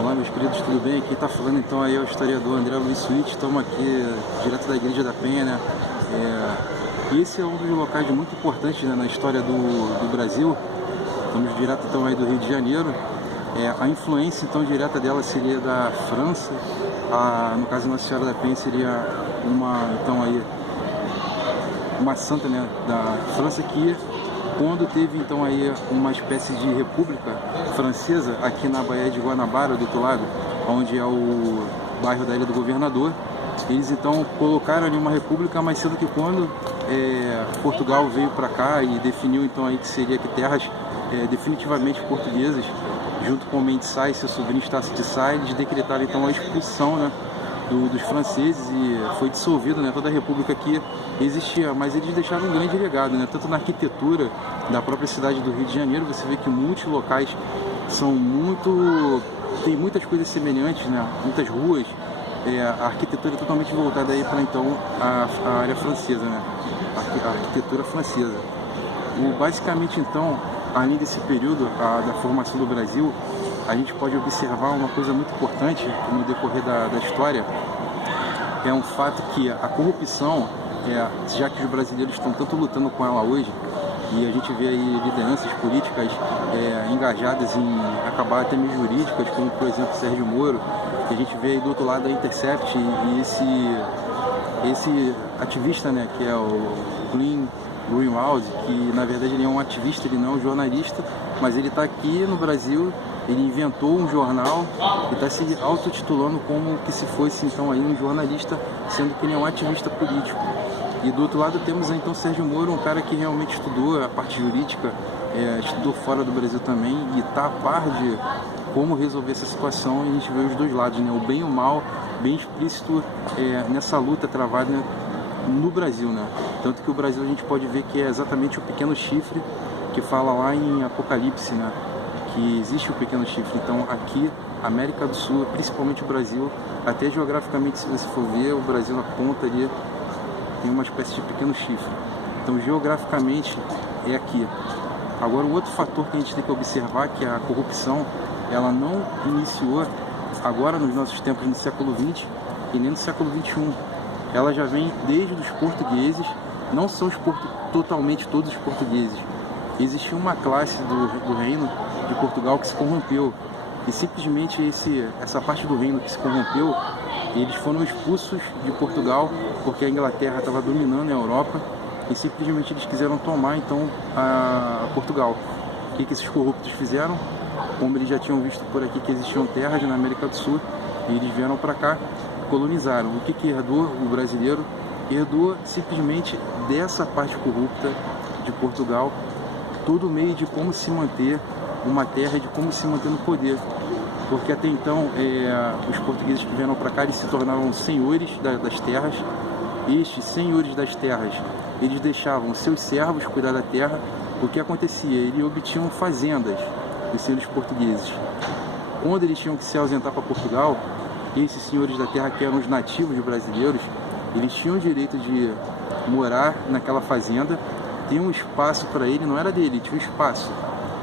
Olá, meus queridos, tudo bem? Quem está falando então aí é o historiador André Luiz Suíte. Estamos aqui direto da Igreja da Penha, né? Esse é um dos locais muito importantes, né, na história do Brasil. Estamos direto então aí do Rio de Janeiro. A influência então direta dela seria da França. No caso Nossa Senhora da Penha seria uma santa, né, da França, que quando teve então aí uma espécie de república francesa aqui na Baía de Guanabara, do outro lado, onde é o bairro da Ilha do Governador, eles então colocaram ali uma república, mas sendo que quando Portugal veio para cá e definiu então aí que seria que terras definitivamente portuguesas, junto com Mendes Sá e seu sobrinho Estácio de Sá, eles decretaram então a expulsão, né, dos franceses, e foi dissolvido, né, toda a república que existia, mas eles deixaram um grande legado, né, tanto na arquitetura da própria cidade do Rio de Janeiro. Você vê que muitos locais tem muitas coisas semelhantes, né, muitas ruas, a arquitetura é totalmente voltada aí para então a área francesa, né, a arquitetura francesa. Basicamente então, além desse período da formação do Brasil, a gente pode observar uma coisa muito importante no decorrer da história. É um fato que a corrupção, já que os brasileiros estão tanto lutando com ela hoje, e a gente vê aí lideranças políticas engajadas em acabar até meio jurídicas, como por exemplo Sérgio Moro, e a gente vê aí do outro lado a Intercept e esse ativista, né, que é o Greenwald, que na verdade ele é um ativista, ele não é um jornalista, mas ele está aqui no Brasil. Ele inventou um jornal e está se autotitulando como que se fosse então aí um jornalista, sendo que ele é um ativista político. E do outro lado temos então Sérgio Moro, um cara que realmente estudou a parte jurídica, estudou fora do Brasil também, e está a par de como resolver essa situação. E a gente vê os dois lados, né, o bem e o mal, bem explícito nessa luta travada, né, no Brasil, né? Tanto que o Brasil a gente pode ver que é exatamente o pequeno chifre que fala lá em Apocalipse, né, que existe o pequeno chifre. Então aqui, América do Sul, principalmente o Brasil, até geograficamente, se você for ver, o Brasil na ponta ali tem uma espécie de pequeno chifre. Então geograficamente é aqui. Agora, o outro fator que a gente tem que observar, que a corrupção, ela não iniciou agora nos nossos tempos no século XX e nem no século XXI. Ela já vem desde os portugueses. Não são totalmente todos os portugueses. Existia uma classe do reino de Portugal que se corrompeu, e simplesmente essa parte do reino que se corrompeu, eles foram expulsos de Portugal porque a Inglaterra estava dominando a Europa, e simplesmente eles quiseram tomar então a Portugal. O que esses corruptos fizeram? Como eles já tinham visto por aqui que existiam terras na América do Sul, e eles vieram para cá, colonizaram. O que herdou o brasileiro? Herdou simplesmente dessa parte corrupta de Portugal todo o meio de como se manter uma terra, de como se manter no poder. Porque até então os portugueses que vieram para cá, eles se tornavam senhores das terras. Estes senhores das terras, eles deixavam seus servos cuidar da terra. O que acontecia? Eles obtinham fazendas, os senhores portugueses. Quando eles tinham que se ausentar para Portugal, esses senhores da terra, que eram os nativos brasileiros, eles tinham o direito de morar naquela fazenda, ter um espaço para ele, não era dele, tinha um espaço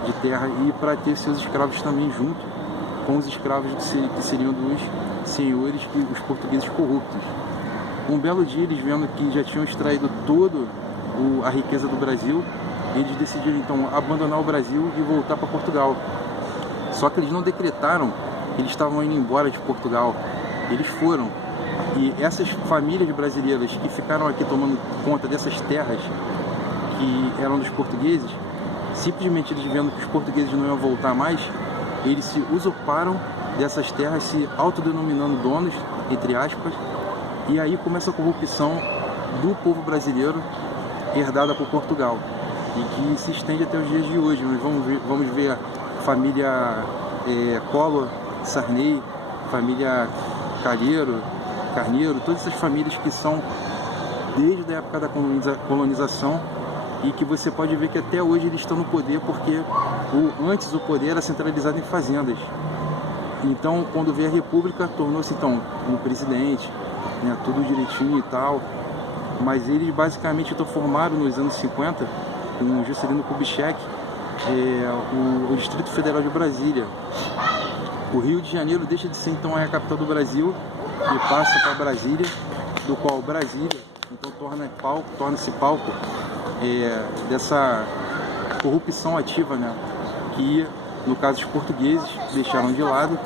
de terra, e para ter seus escravos também junto com os escravos que seriam dos senhores, os portugueses corruptos. Um belo dia, eles vendo que já tinham extraído toda a riqueza do Brasil, eles decidiram então abandonar o Brasil e voltar para Portugal. Só que eles não decretaram que eles estavam indo embora de Portugal, eles foram. E essas famílias brasileiras que ficaram aqui tomando conta dessas terras que eram dos portugueses, simplesmente eles vendo que os portugueses não iam voltar mais, eles se usurparam dessas terras, se autodenominando donos, entre aspas, e aí começa a corrupção do povo brasileiro herdada por Portugal, e que se estende até os dias de hoje. Nós vamos ver a família Collor, Sarney, família Carneiro, todas essas famílias que são desde a época da colonização, e que você pode ver que até hoje eles estão no poder, porque antes o poder era centralizado em fazendas. Então, quando veio a República, tornou-se então um presidente, né, tudo direitinho e tal, mas eles basicamente então formaram nos anos 50, com Juscelino Kubitschek, o Distrito Federal de Brasília. O Rio de Janeiro deixa de ser então a capital do Brasil e passa para Brasília, do qual Brasília então torna-se palco dessa corrupção ativa, né? Que no caso os portugueses deixaram de lado,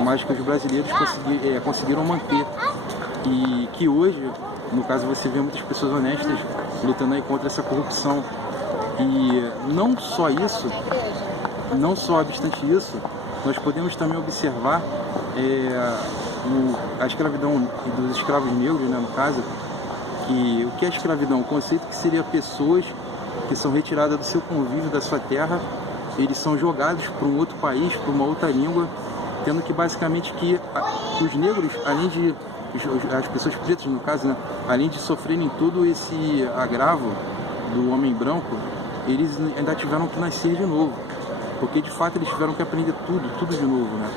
mas que os brasileiros conseguiram manter, e que hoje, no caso, você vê muitas pessoas honestas lutando aí contra essa corrupção. E não só isso, não só obstante isso, nós podemos também observar a escravidão dos escravos negros, né, no caso, que o que é escravidão? O conceito que seria pessoas que são retiradas do seu convívio, da sua terra, eles são jogados para um outro país, para uma outra língua, tendo que basicamente que os negros, além de as pessoas pretas no caso, né, além de sofrerem todo esse agravo do homem branco, eles ainda tiveram que nascer de novo, porque de fato eles tiveram que aprender tudo de novo, né?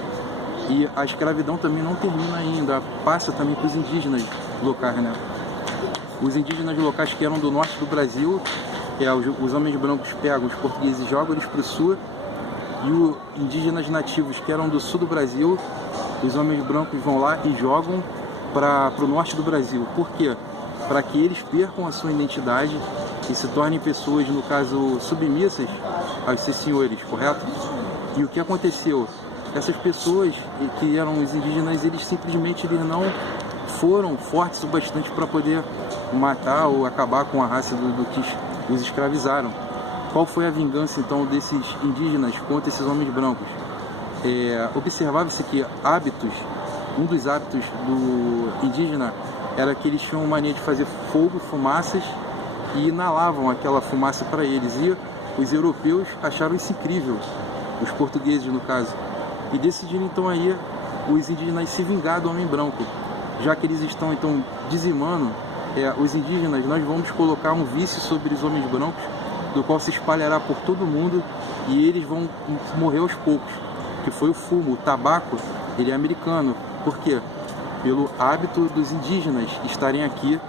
E a escravidão também não termina ainda, passa também para os indígenas locais, né? Os indígenas locais que eram do norte do Brasil, os homens brancos pegam os portugueses e jogam eles para o sul, e os indígenas nativos que eram do sul do Brasil, os homens brancos vão lá e jogam para o norte do Brasil. Por quê? Para que eles percam a sua identidade e se tornem pessoas, no caso, submissas aos seus senhores, correto? E o que aconteceu? Essas pessoas que eram os indígenas, eles simplesmente não foram fortes o bastante para poder matar ou acabar com a raça do que os escravizaram. Qual foi a vingança então desses indígenas contra esses homens brancos? Observava-se que um dos hábitos do indígena era que eles tinham mania de fazer fogo, fumaças, e inalavam aquela fumaça para eles. E os europeus acharam isso incrível, os portugueses no caso, e decidiram então aí os indígenas se vingar do homem branco. Já que eles estão então dizimando os indígenas, nós vamos colocar um vício sobre os homens brancos, do qual se espalhará por todo mundo e eles vão morrer aos poucos, que foi o fumo. O tabaco, ele é americano. Por quê? Pelo hábito dos indígenas estarem aqui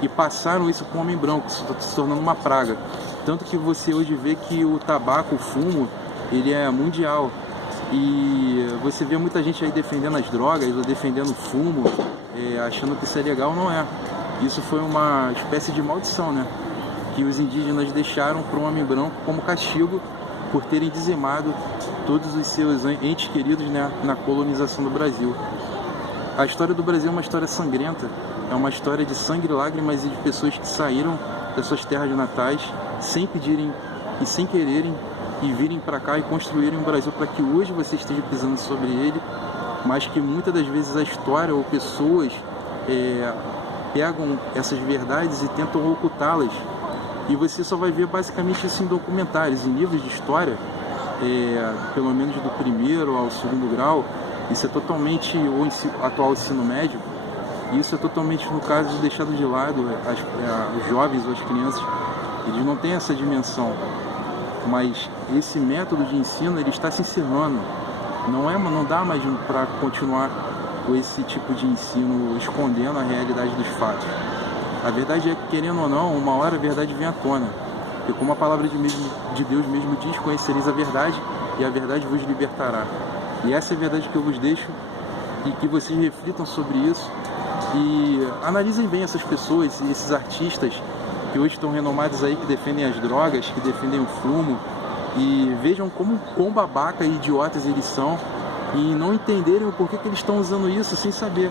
e passaram isso com o homem branco, se tornando uma praga. Tanto que você hoje vê que o tabaco, o fumo, ele é mundial. E você vê muita gente aí defendendo as drogas ou defendendo o fumo, achando que isso é legal. Não é. Isso foi uma espécie de maldição, né? Que os indígenas deixaram para o homem branco como castigo por terem dizimado todos os seus entes queridos, né, na colonização do Brasil. A história do Brasil é uma história sangrenta, é uma história de sangue, lágrimas e de pessoas que saíram das suas terras natais sem pedirem e sem quererem e virem para cá e construírem um Brasil para que hoje você esteja pisando sobre ele, mas que muitas das vezes a história ou pessoas pegam essas verdades e tentam ocultá-las. E você só vai ver basicamente isso em documentários, em livros de história, pelo menos do primeiro ao segundo grau. Isso é totalmente, ou atual ensino médio, isso é totalmente, no caso, deixado de lado. Os jovens ou as crianças, eles não têm essa dimensão. Mas esse método de ensino, ele está se encerrando. Não dá mais para continuar com esse tipo de ensino escondendo a realidade dos fatos. A verdade é que, querendo ou não, uma hora a verdade vem à tona. E como a palavra de Deus mesmo diz, conhecereis a verdade e a verdade vos libertará. E essa é a verdade que eu vos deixo, e que vocês reflitam sobre isso e analisem bem essas pessoas e esses artistas que hoje estão renomados aí, que defendem as drogas, que defendem o fumo, e vejam quão babaca e idiotas eles são, e não entenderem o porquê que eles estão usando isso sem saber.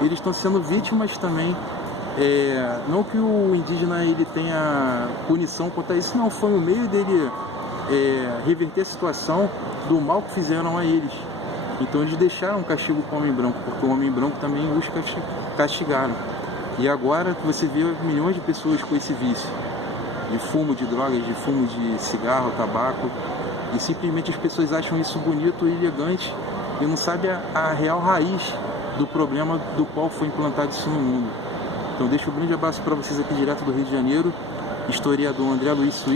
Eles estão sendo vítimas também. Não que o indígena ele tenha punição quanto a isso, não, foi o meio dele reverter a situação do mal que fizeram a eles. Então eles deixaram o castigo para o homem branco, porque o homem branco também os castigaram. E agora você vê milhões de pessoas com esse vício de fumo de drogas, de fumo de cigarro, tabaco, e simplesmente as pessoas acham isso bonito e elegante e não sabem a real raiz do problema do qual foi implantado isso no mundo. Então deixo um grande abraço para vocês aqui direto do Rio de Janeiro, historiador André Luiz Suíça.